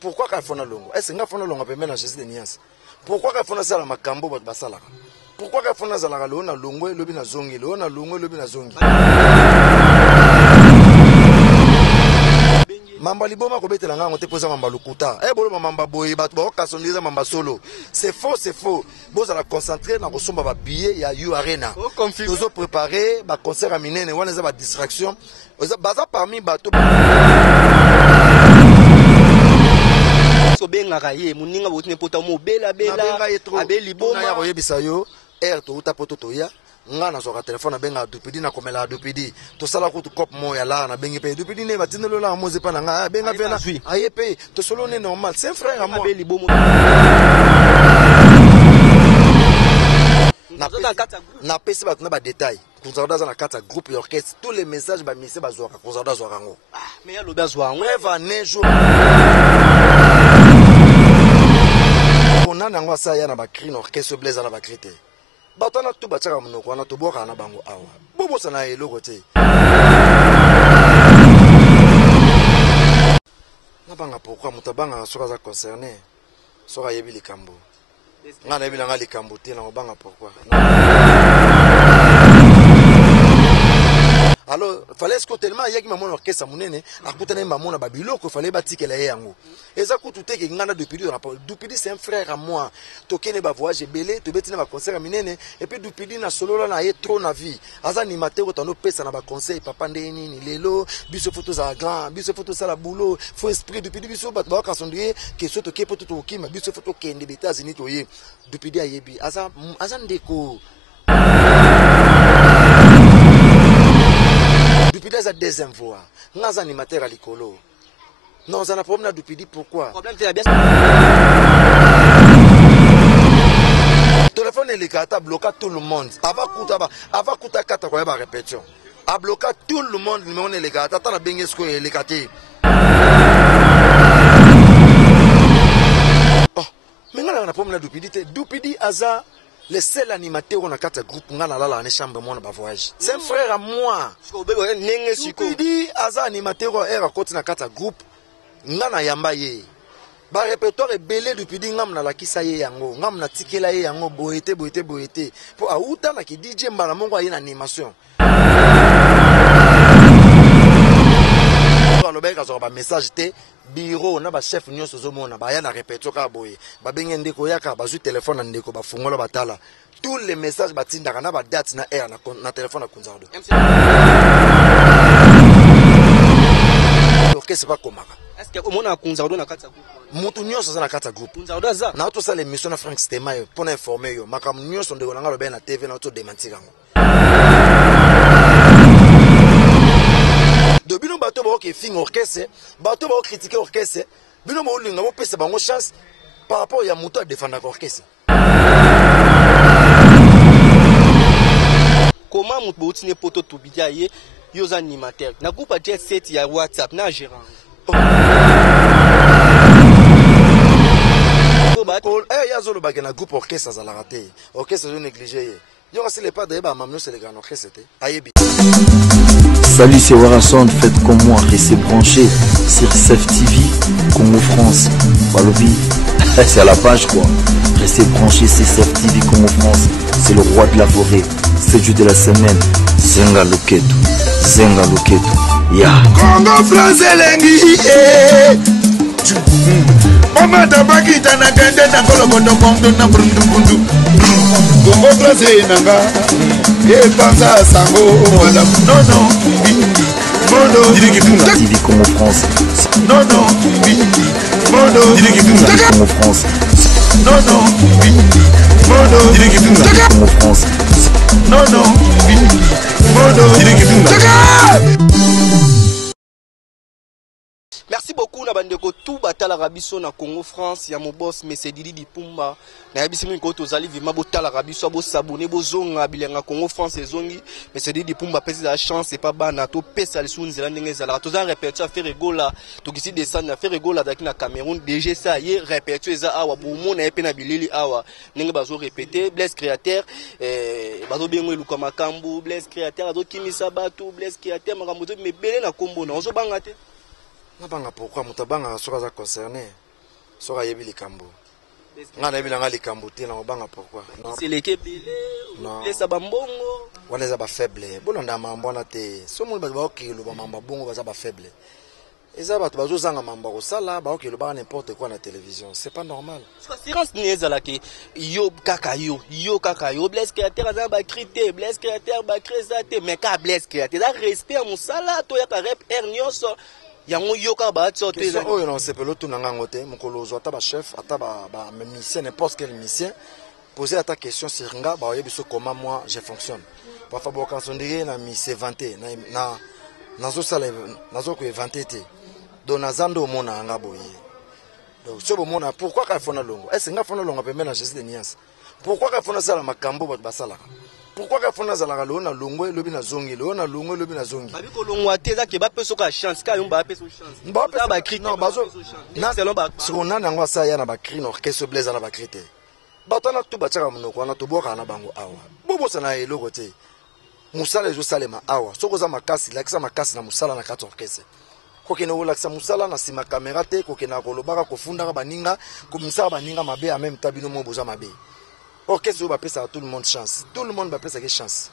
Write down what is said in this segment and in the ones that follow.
Pourquoi qu'il faut longo? Est-ce qu'il faut longo pour mettre Jésus de Nias? Pourquoi qu'il faut ça la macambo pour basala? Pourquoi qu'il faut ça la lona longo et lobina zongi, lona longo et lobina zongi? Mamba liboma ko betela nga ngote poza mamba lukuta. Bolo mamba boye bat ba okasondiza mamba solo. C'est faux, c'est faux. Boza la concentrer na kosomba ba billet ya U Arena. Tozo préparer ba concert à minene wana za ba distraction. Baza parmi bato so benga kaye muninga botine pota mo bela abeli bona ya koyebisa yo to uta poto to ya ngana so ka telefone benga dupidi na komela dupidi to sala ko to cop mo ya la na bengi pe dupidi ne batine lo la mo zepa na nga benga vena aye pe to solo ne normal c'est un frère à moi abeli bomo na pesi batuna ba détail Konzarda za na kata groupe d'orchestre tous les messages ba mise ba zoaka Konzarda zoaka ngo mais ya lo ba zoa ngo eva ne jour on a nango sa ya na ba cri orchestre blaze na ba crité batana tout ba tsaka monoko na to boka na bango awa bobo sana eloko te na banga pourquoi mutabanga soka za concerné soka yebi likambo ngana yebi nga likambo te na banga pourquoi alors fallait ce que tellement yaki mamona orchestre munene akutana mamona babiloko fallait batikela yango eza kututé ke ngana Dupidi rapport Dupidi c'est un frère à moi tokene ba voyage belé to betina ba concert minene et puis Dupidi na solo la na ye trop na vie aza animateur otano pesa na ba conseil papa ndeni ni lelo biso photos à grand biso photos ça la boulot faut esprit Dupidi biso bat ba ka sondie ke soto ke poto to kima biso photos kende beta zini to ye Dupidi ayebi aza ndeko Dupidi a deuxième voix. Nous sommes animateurs à l'écolo. Non, on a un problème à Dupidi. Pourquoi? Le téléphone est le bloqué tout le monde. Avant Kouta Kata, il y a une répétition. A bloqué tout le monde. On est les gars. Attends, on a bien ce qu'on est les gars. Oh, mais on a un problème à Dupidi. Dupidi a le seul animateur on a quatre groupes on a la chambre mon voyage c'est un frère à moi Dupidi aza animateur era côté na quatre groupes ngana yamba ye ba répertoire belé Dupidi ngam na la kisa ye yango ngam na tikela ye yango boete pour auta na ki DJ mbala mongo ye na animation alobeka zo ba message te bureau na ba chef nyonso zo mona ba ya na répétition ka boye ba benge ndeko yaka ba zu téléphone na ndeko ba fungola batala tous les messages batindaka na ba date na air na téléphone na Konzardo orchestre pas komaka est-ce que omona Konzardo na kata groupe mutu nyonso za na kata groupe Konzardo za na to sala émission na Frank Stema yo pour informer yo makam nyonso ndeko na lobe na TV na to démentir ngo de bino bato ba ki fin orchestre bato ba critiquer orchestre bino mo linga mo pesa bango chance par rapport ya muto à défendre orchestre comment mutu botine poto to bidia ye yo za animateur na groupe a jet set ya WhatsApp na gérant ya zolo ba na groupe orchestre za la raté orchestre je négligé yo c'est les pas de ba mamno c'est les grands orchestre ayebi. Salut, c'est Warasson, faites comme moi, restez branchés sur CEF TV, Congo France, Balobi, c'est à la page quoi. Restez branchés sur CEF TV, Congo France, c'est le roi de la forêt, c'est le jeu de la semaine, Zenga Loketo, ya. Congo France, Elengi, Mama tabaki tanagende na kolobondo kondo na brundu Congo France nanga e panza sango wala non mono TV Congo France non mono TV Congo France non mono Congo France non mono merci beaucoup na bandeko tout batala rabiso na Congo France ya mon boss Monsieur Didi Dipumba na yabisi mingi ko tozali vima botala rabiso bo s'abonner bo zonga bilenga Congo France ezongi Monsieur Didi Dipumba pesi la chance et pas bana to pesa le sunzela ndenge ezala toza répertoire faire rigola to kisi descendre na faire rigola daki na Cameroun DG ça y répertoire eza awa bo mona epe na bilili awa ndenge bazo répéter Blaise Créateur bazo bengo eluka makambu Blaise Créateur azo kimisa bato Blaise Créateur makambo to mebele na kombo na ozo banga te Nabanga pourquoi mutabanga soka za concerné soka yebi likambo nga na yebi nga likambo te na banga pourquoi c'est les kebele les sabambongo wana za ba faible bolanda mambo na te so mo ba okilo ba mamba bongo ba za ba faible eza bato bazozanga mamba kosala ba okilo ba n'importe quoi na télévision c'est pas normal assurance neza la ke yo kaka yo bless créateur za ba crité bless créateur ba créateur mais ka bless créateur da respect à musala to ya ka rep ernioso yango yoka ba tsote za oyo non c'est peloton nga ngote mokolo zo ata ba chef ata ba musicien n'importe quel musicien poser ta question sur nga ba yebiso comment moi je fonctionne parfois bo quand on dirait na mi c'est vanté na nazo sala nazo ko vanté te donc nazando mona nga boye donc so bo mona pourquoi ka fona longo est-ce nga fona longo pembe na Jésus de Nias pourquoi ka fona sala makambo ba sala pourquoi ka fona zala lo na longo lobi na zongi lo na longo lobi na zongi babi ko longo te za ke ba peso ka chance ka yo ba peso chance ba ba cri non bazo na selon ba sur na ngo sa ya na ba cri no orchestre blaze na ba crité batana tu bataka munoko na to boka na bango awa bobo sana eloko te musala ezo salema awa soko za makasi lakisa makasi na musala na kati orchestre kokene olakisa musala na sima caméra te kokena kolobaka kofundaka baninga komisaka baninga mabe en même temps bino mo boza mabe orchestre ba pesa tout le monde chance tout le monde ba pesa ke chance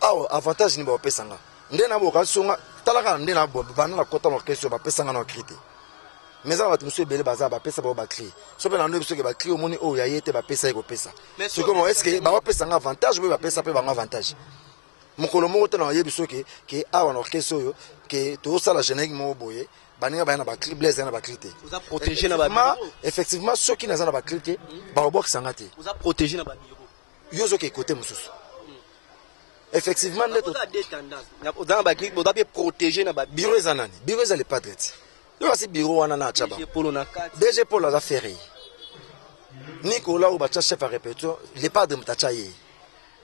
awa avantage ni ba pesa nga ndena boka songa talaka ndena bo bana na kota orchestre ba pesa nga na crité mais ça va te monsieur belé bazar ba pesa ba cri so pe na ndo biso ke ba cri o moni o ya yete ba pesa eko pesa c'est comment est-ce que ba pesa nga avantage ou ba pesa pe ba avantage mokolo moko te na yebi so ke awa na orchestre yo ke to sala générique mo boye baninga ba na ba cri blaze na ba cri te vous a protéger na ba bureau effectivement ceux qui na za na ba cri te ba box sanga te vous a protéger na ba bureau yo zo ke côté mususu effectivement net vous a des tendances dans ba cri vous doit protéger na ba bureau ezanani bureau ezali pas direct yo asi bureau wana na chaba DG Polo za ferry Nicolas ou ba chef à répétition les padres mutacha ye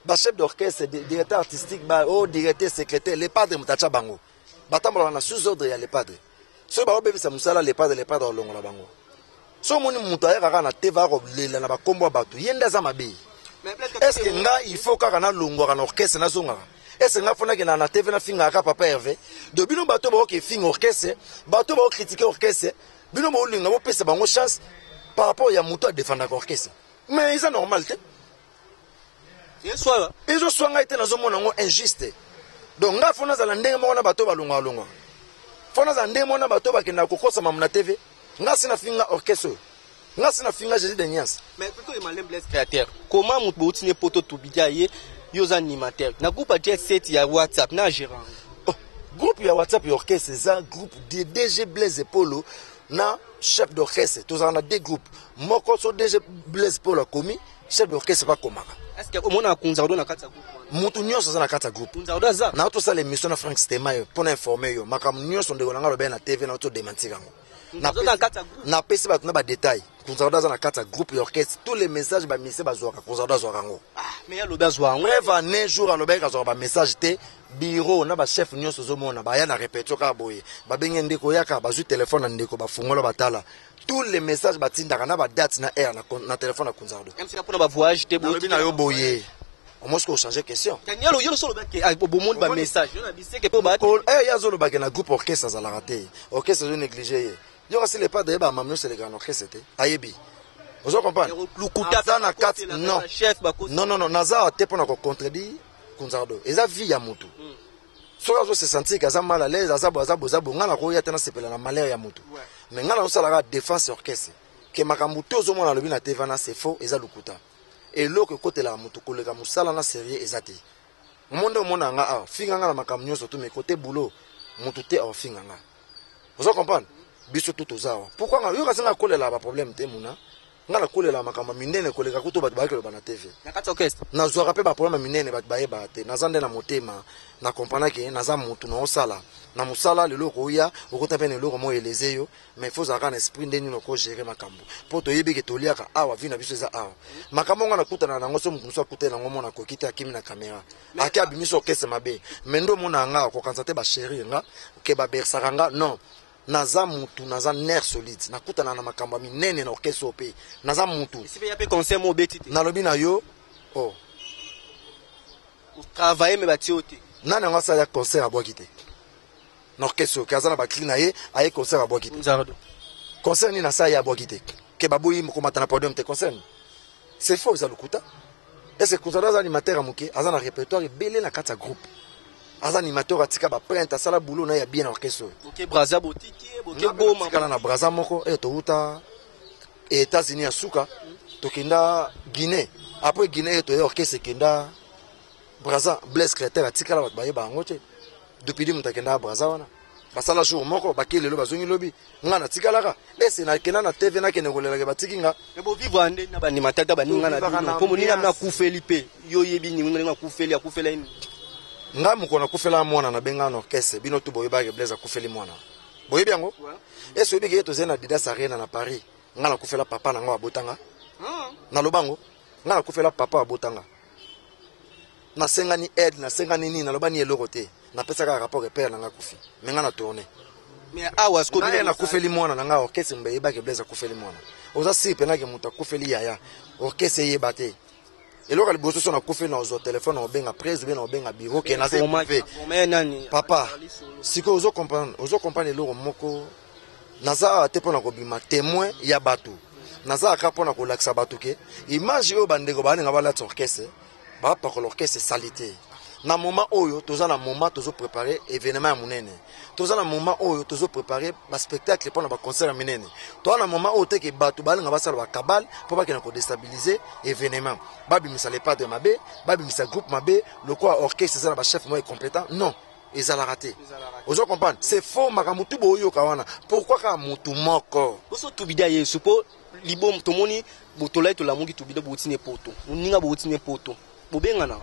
ba chef d'orchestre directeur artistique ba o directeur secrétaire les padres mutacha bango batambola na sous ordre ya les padres so ba obebisa musala les padres olongo la bango so moni mutu ayaka na te va lela na ba kombo bato yenda za mabe est-ce que nga il faut kaka na longwa na orchestre na zonga est-ce que nga fona ke na TV na finga ka papa Hervé de bino bato ba ke finga orchestre bato ba critiquer orchestre bino mo linga bo pesa bango chance par rapport ya mutu à défendre orchestre mais c'est normal te ils ont soin été dans un monde injuste donc nga fona za ndenge mo na bato ba longa fona za ndenge mo na bato ba ke na kokosa mamuna TV nga sina finga orchestre nga sina finga Jésus de Nias mais plutôt il m'a blesse créateur comment mutu botine poto to bijaye yo animateur na groupe a 7 ya WhatsApp na gérant groupe ya WhatsApp ya orchestre za groupe de DG Blaise Polo na chef d'orchestre tous en a deux groupes moko so DG Blaise Polo komi chef d'orchestre pas komaka est-ce que au mona kunzardo na kata groupe mutu nyonso za na kata groupe kunzardo za na to sala émission na Frank Stema yo pour informer yo makam nyonso ndeko na ngalo na TV na to démentir ngo na pesi ba tuna ba détail kunzardo za na kata groupe d'orchestre tous les messages ba mise ba zoka kunzardo zo rango mais ya loba zo ngo eva ne jour aloba ka zo ba message te bureau na ba chef nyonso zo mona ba ya na répétition ka boye ba benge ndeko yaka ba zu téléphone na ndeko ba fungola batala tous les messages batindaka na ba date na heure na téléphone na kunzardo même si pour na ba voyage te boye na yo boye au moins qu'on change question Daniel yo solo ba ke bo monde ba message yo na bise ke po ba ya zo lo ba ke na groupe orchestre za la raté orchestre zo négliger yo kasi les pas de ba mamno c'est les grands orchestre te ayebi vous comprenez lukuta na kati non chef ba non naza te pona ko contredire kunzardo eza vie ya mutu soka zo se sentir kaza mal à l'aise azabo ngana ko ya tena sepela na malheur ya mutu mais ngana osala défense orchestre ke makambu tozo mona lobi na TV na c'est faux eza lukuta et loko côté la mutu koleka musala na sérieux ezate monde mona nga a finga nga na makambu nyoso to me côté boulot mutu te a finga nga vous comprenez biso tout ozawa pourquoi nga yo kasinga kolela ba problème te muna nga na kolela makamba minene koleka kuto bato bakelo bana TV na kati orchestre na zo rappel ba problème minene bato bayeba te na zande na motema na comprendre que na za mutu na osala na musala le loko ya okota pene loko mo eleze yo mais faut avoir un esprit ndeni no ko gérer makambo poto yebi ke toliaka awa vina biso za awa makambo nga na kutana na ngoso mutu so kutana ngomo na kokita akimi na caméra akia bimiso orchestre mabe mendo mona nga ko kansate ba chérie nga ke ba bersaranga non naza mutu naza nerf solide nakutana na makambo minene na orchestre ope naza mutu si ya pe concert mo beti na lobi na yo oh travailler me batiote nani nga sa ya concert abwaki te na orchestre oyo aza na bacli na ye aye concert abwaki te Nzardo. concert nini asa ye abwaki te ke baboyi komata na podium te concert c'est faux eza lokuta est-ce que kozala aza animateur ya moke aza na répertoire ebele na kati ya groupe aza animateur atika baprinte asala boulot na ye ya bien na orchestre oyo Boke Braza botiki, boke boma. tikala na braza moko touta États-Unis ya suka tokenda Guinée après Guinée toye orchestre ekenda Braza Blaise Cléter atikala bato bayeba yango te depuis di moto akenda Braza wana basala jour moko bake lelo bazongi lobi nga natikalaka ese nakenda na TV nakende kolelaka batiki nga Ebo vivre ande na animateur ta baninga na bino. Pour monina na kufeli pe. Yo yebi ninga na kufeli akufela ini. nga mokona kufela mwana na benga na orchestre bino tu boyebaka Blaise akufeli mwana boyebi yango ese oyebi ke tozali na Didas Arena na Paris nga nakufela papa na nga abotanga na lobango nga nakufela papa abotanga nasengani aide nasengani nini nalobani eloko te napesaka rapport epere na nga kufi me nga na tourne Mais awa sko nga ye nakufeli mwana na nga orchestre mbe yebaki Blaise akufeli mwana oza siri penake moto akufeli yaya orchestre eyeba te eloko liboso so nakufeli na ozwa telefone na obenga presse obe na obenga bureau ke naza nani papa sikoyo ozokomprendre eloko moko naza te mpo na kobima témoin ya bato naza aka mpo na kolakisa bato ke image oyo bandeko balinga balatisa orchestre bapakola orchestre esali te na moment oyo toza na moment tozoprépare événement ya monene toza na moment oyo tozoprépare baspectacle mpo na baconcert ya minene toza na moment oyo teke bato balinga basala bakabale mpo bakenda kodestabilize événement babimisa lepadre mabe babimisa groupe mabe lokola orchestre eza na bachef moko compétent non ezalaka te ozo comprendre c'est faux makambo tu boyoka wana pourquoi ka mutu moko boso tubida yesu po libom tomoni botolai tolamuki tubida botine poto uninga botine poto bobengana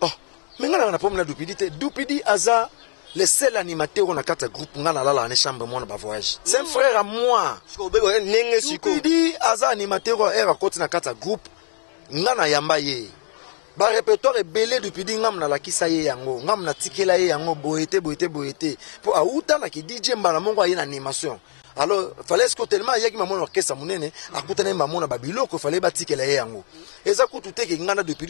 oh menga na pomna dupidi te dupidi aza le seul animateur on a quatre groupes nga na lala na chambre moi na ba voyage c'est un frère à moi nenge siko dupidi aza animateur era koti na quatre groupe nga na yamba ye ba répertoire ebele depuis di ngam na lakisa ye yango ngam na tikela ye yango boyete po auta na ki DJ mbala mongo aye na animation alors fallait ce que tellement yaki mamona orchestre munene akutana mamona babiloko fallait batikela ye yango eza kutu te ke ngana depuis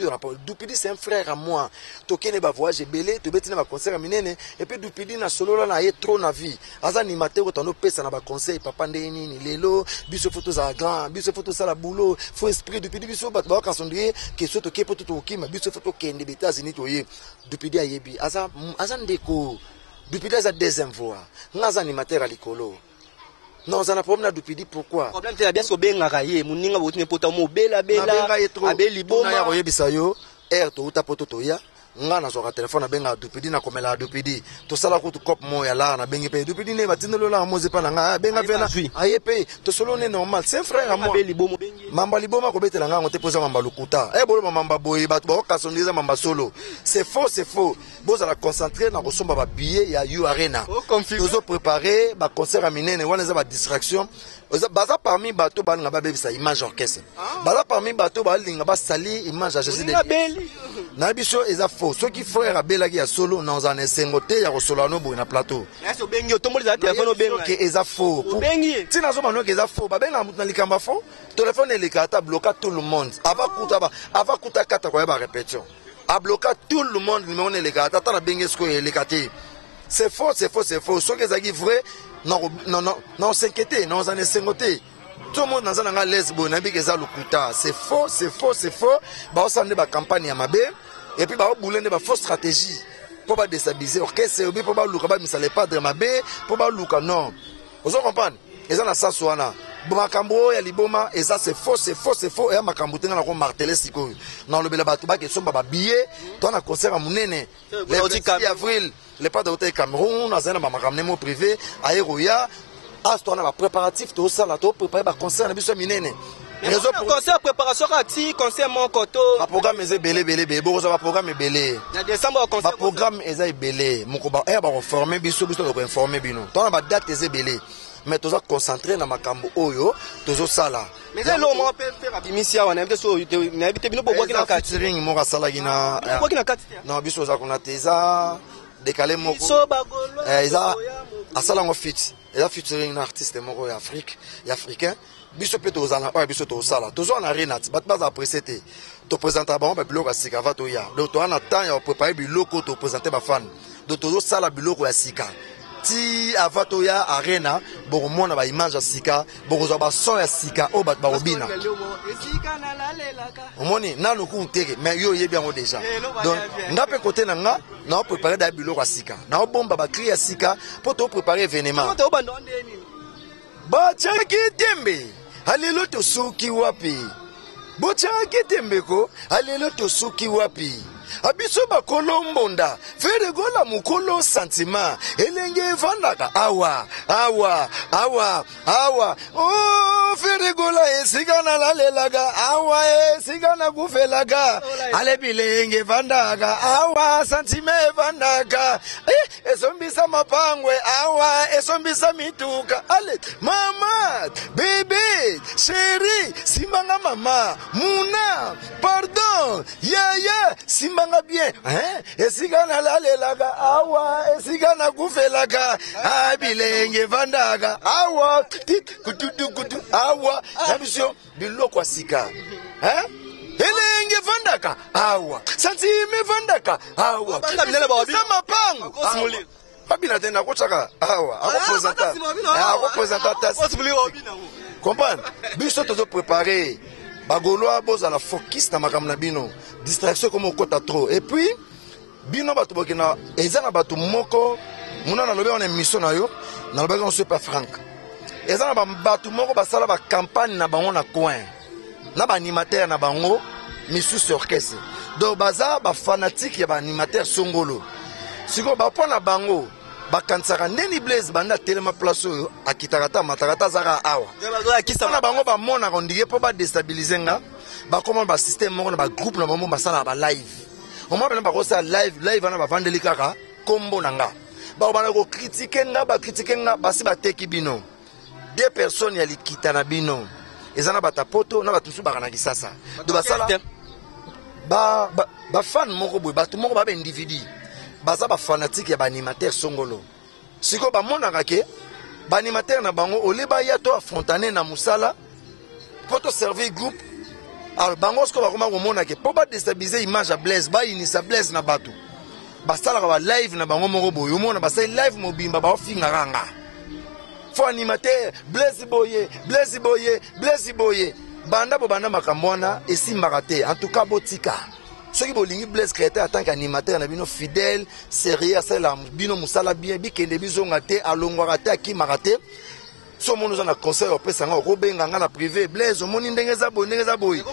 c'est un frère à moi tokene ba voyage ebele to betina ba concert minene et puis depuis na solo na ye trop na vie aza animateur tano pesa na ba conseil papa ndeni ni lelo biso photo za grand biso photo ça la boulot faut esprit depuis biso bat ba kasondie ke soto ke poto to kima biso photo kende États-Unis to ye depuis ayebi aza ndeko depuis aza deuxième voix ngaza animateur à likolo. Non, ça n'a pas problème depuis pourquoi. Problème c'est bien so benga kaye muninga botine pota mo bela abeli boma ya koyebisa yo air to uta poto to ya nga na zoka telefone benga dupidi na komela dupidi to sala ko to cop mo ya la na bengi pe dupidi ne batindelo la moze pa na nga benga vena aye pe to solo ne normal c'est frère à moi abeli bomo bengi mamba liboma ko betela nga ngote poza mamba lukuta bolo mamba boye bat ba ka sondiza mamba solo c'est faux boza la concentrer na kosomba ba billet ya U Arena tozo préparer ba concert à minene wana za ba distraction baza parmi bato balinga babebisa image orchestre baza parmi bato balinga basali image ya Jésus na biso eza faux ceux qui frère abelaki ya solo na ozana esengo te ya kosolo no boye na plateau so bengi otomoli za téléphone obenga ke eza faux bengi tina zo manoke eza faux babenga mutu na likamba faux téléphone eleka ta bloquer tout le monde ava kuta kata kwa ba répétition a bloquer tout le monde numéro eleka ta na bengi sko eleka te c'est faux ceux qui ezaki vrai non s'inquiéter non ozana esengo te tout le monde dans un lesbo na biki eza lukuta c'est faux ba osande ba campagne ya mabe et puis ba obulende ba fausse stratégie pour ba déstabiliser orchestre obi pour ba luka ba misale padre mabe pour ba luka non vous comprenez eza na saso wana makambo ya liboma eza c'est faux et makambo tenga na ko marteler sikoyo na lobela bato ba ke somba ba billet to na concert à munene le 26 avril le padre hôtel Cameroun na zana ba makamne mo privé aéroya on a préparatif tout ça là tout préparer ba concert na biso minene réseau concert préparation kati concert mon koto ba programme eza belé bo za ba programme belé na décembre concert ba programme eza belé moko ba reformer biso to informer bino to na ba date eza belé mais toza concentré na makambo oyo tozo sala mais là on peut faire abimisia wana peut so na bité bino boboki na kati ring mo ka sala gina boboki na kati non biso za kuna teza décalé moko so bagolo eza asala ngo fit eza featuring na artiste moko ya Afrique ya africain biso pe tozana oya biso tozala tozo na renat bat baza apprécier te to présenter ba biloko ya sika va to ya donc to ana temps ya préparer biloko to présenter ba fan donc tozo sala biloko ya sika ti avato ya arena bokomona ba image ya sika bokozwa ba son ya sika o bat ba obina omoni nanu ku teke mais yo yebi yango déjà donc nga pe côté na nga na préparer da biloko ya sika na bomba ba cri ya sika pour to préparer événement ba chaki tembe alelo to suki wapi bochaki tembe ko alelo to suki wapi abiso bakolo mbonda fere gola mukolo sentiment elenge vandaka awa oh fere gola esigana lalelaga awa esigana gufelaga ale bilenge vandaka awa sentiment vandaka esombisa mapangwe awa esombisa mituka ale mama bébé chérie simbanga mama muna pardon yaya simbanga bien esigana lalelaga awa esigana gufelaga abilenge vandaga awa kutu awa nabisio biloko asika elenge vandaka awa santime vandaka awa sama pangu babina tena kochaka awa akopresenta comprendre biso tozo préparer bagoloa bozala focus na makambo na bino distraction comme okota trop et puis bino bato bokena eza na bato moko muna na lobe on émission na yo na lobe on se pas franc eza na bato moko basala ba campagne na bango na coin na ba animateur na bango misusu orchestre donc baza ba fanatique ya ba animateur songolo siko ba pona bango bakansaka ndeni Blaise banda telema place oyo akitakata matakata zaka awa na bango bamona kondike po badestabilize nga bakoma ba système moko na ba groupe na bango basala ba live oma bana bakosa live wana bavandeli kaka kombo na nga bakobana ko critiquer nga ba critiquer nga basi bateki bino deux personnes ya likita na bino ezana batapoto na batusu bakana kisasa do basala ba fan moko boy batu moko ba individu baza ba fanatique ya ba animateur songolo siko ba monaka ke ba animateur na bango oleba ya to Fontaine na musala poto servir groupe alors bango sko ba koma ko monaka po ba déstabiliser image ya Blaise ba inisa Blaise na batu basala ka ba live na bango moko boyo mona basala live mobimba ba finga ranga fo animateur Blaise boye banda bo banda makambona esimbaka te en tout cas botika ceux qui bolingi Blaise créateur en tant qu'animateur na bino fidèle sérieux ça la bino musala bien bikende bizonga te alongwaka te akimaka te so mono za na conseil opesa nga okobenga nga na privé Blaise omoni ndenge za boye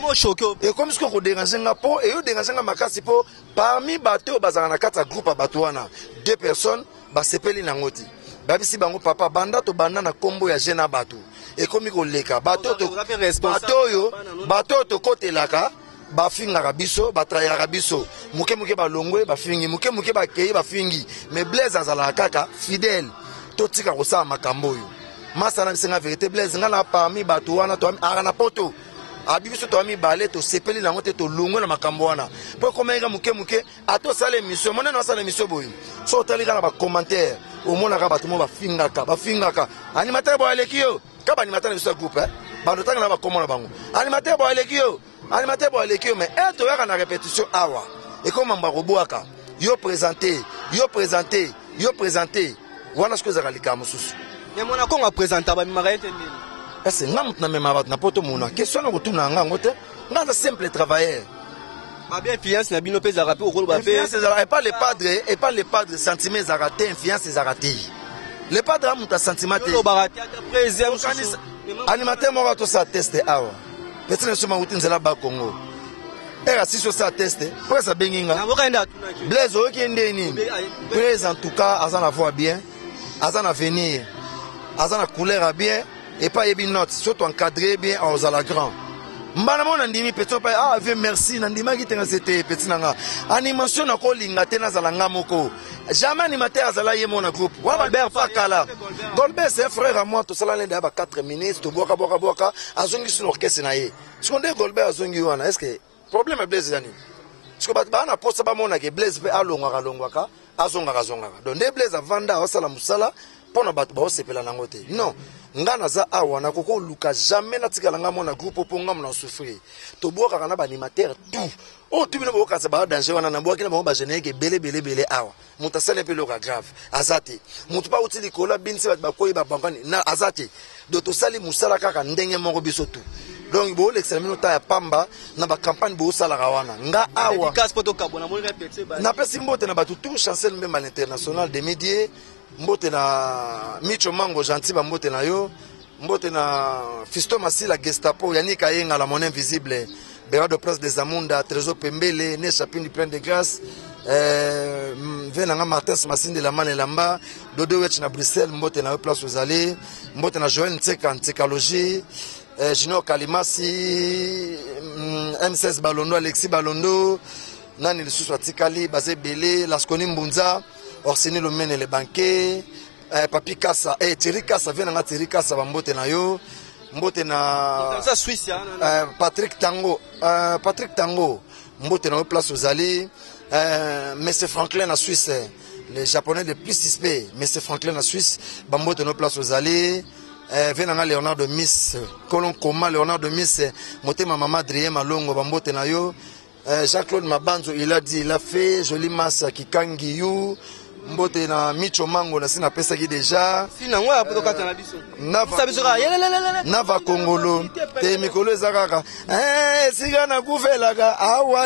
et comme ce que déranger nga po et yo déranger nga makasi po parmi bato bazanga na kata groupe bato wana deux personnes basepeli na ngoti babisi bango papa banda to banda na kombo ya jena bato et comme ko leka bato to kotelaka bafingaka biso batrahiraka biso muke balongwe bafingi muke bakei bafingi mais Blaise azalaka kaka fidèle totika kosala makambo oyo masana bisenga vérité Blaise nga na parmi bato wana to ara na poto abibiso to mibale to sepeli nango te to longwe na makambo wana po komenga muke ato sala émission monene na sala émission boyo so talika na ba commentaire omonaka bato mo bafingaka animateur bo alekio ka ba animateur biso groupe bando tanga na ba komona bango animateur bo alekio mais eto yaka na répétition awa et comme mba roboaka yo présenter wana ce que za kalika mususu mais mona ko nga présenter ba mimaka entendeli est-ce nga mutna mema bat na poto mona question na kutuna nga ngote nga na simple travailleur ba bien influence na bino pe za rapper okolo ba pe influence za et pas les padres sentiments za raté influence za raté les padres amuta sentiment te animateur mo to sa teste awa peut-être que soma utinzela ba Congo era siso sa teste presa benginga Blaise okende nini Blaise en tout cas azana voix bien azana venir azana couleur bien et pas yebi note surtout encadré bien aux ala grand mbana mona ndimi petit paave merci ndima kitenga c'était petit nanga animation na ko linga te na zala nga moko jamais animateur azala ye mona groupe wa Albert Fakala Golbert c'est frère à moi to sala lenda ba 4 minutes to boka azongi sur orchestre na ye seconde Golbert azongi wana est-ce que problème Blaise yani parce que ba na posa ba mona ke Blaise pe alongwaka azongaka donc Blaise avanda osala musala pona bato baosepela nango te non nga naza awa nakoko luka jamais natikala nga mona groupe po nga mona souffrir tobwakaka na baanimateur tout oyo tu bino bokasa baa danger wana nabwaki na bango bageneke ebele awa moto asali mpe eloko grave aza te moto mpa uti likolo abinisi bato bakoyi babankani na aza te do tosali mosala kaka ndenge moko biso tu donc boolekisela mino ta ya pamba na bakampagne boosalaka wana nga awa napesi mbote na bato tout chancel mbemba l'international de midie mbote na Micho Mango gentil ba mbote na yo mbote na Fisto Masila Gestapo Yannick Ayenga la mon invisible Béa de Prince des Amunda Trésor Pembele Ne Chapine du plein de grâce venanga Martin Massine de la Mane Lamba Dodo Wetch na Bruxelles mbote na place aux allées mbote na Joël Ntseka Ntekalogie Jino Kalimasi M16 Balondo Alexis Balondo nani lisusu atikali Bazé Belé Laskoni Mbunza Orsini Lomene le banquet Papi Kassa Thierry Kassa venanga Thierry Kassa bambote na yo mbote na Patrick Tango mbote na place aux allées Monsieur Franklin na Suisse les japonais de plus suspect Monsieur Franklin na Suisse bambote na place aux allées venanga Léonard de Miss Colon Koma Léonard de Miss motema mama Adrien Malongo bambote na yo Jean-Claude Mabanzo il a dit il a fait joli masse Kikangi you mbote na Micho Mango na sina pesa ki deja Nava Kongolo te mikolo ezakaka siga na kuvelaka awa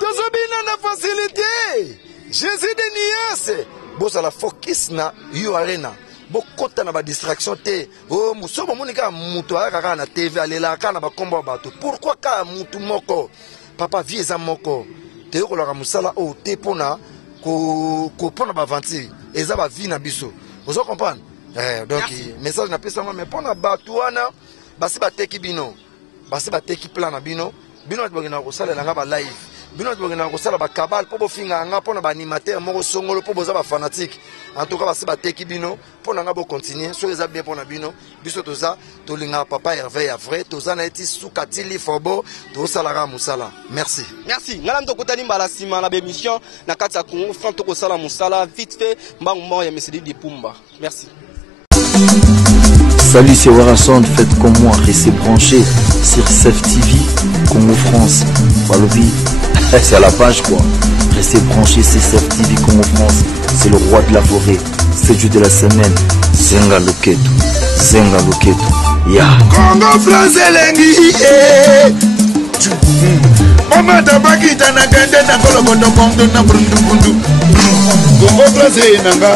tozobina na facilité Jésus de Nias bosa la focus na yo arena bokota na ba distraction te oh muso monika muto akaka na TV alela kana ba kombo bato pourquoi ka mutu moko papa vieza moko te ko la musala o te pona ko pona ba vanti eza ba vie na biso vous comprenez donc message na pesa mais pona bato wana basi ba teki bino basi ba teki plan na bino bokena ko sala nga ba live bino bokena ko sala ba kabal po bofinga nga pona ba animateur moko songolo po boza ba fanatique en tout cas basi ba teki bino pona nga bo continuer so eza bien pona bino biso toza tolinga papa Hervé ya vrai toza na eti sukatili fobo to sala ga musala merci ngala ndo kotani mbala sima na émission na kati ya Congo France to ko sala musala vite fait mbangu mo ya Mesedi di Pumba merci. Salut, c'est Warasson, faites comme moi, restez branchés sur CEF TV, Congo France. Balobi, c'est à la page quoi. Restez branchés sur CEF TV, Congo France. C'est le roi de la forêt, c'est le dieu de la semaine. Zenga Loketo, ya. Congo France elengi, Mama tabakita na gande na kolokoto kondo na brundu. Congo France nanga.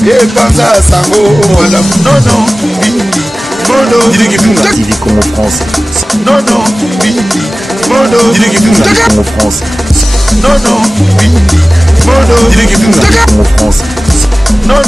Et panza sango wala non mono TV Congo France non mono Congo France non mono Congo France non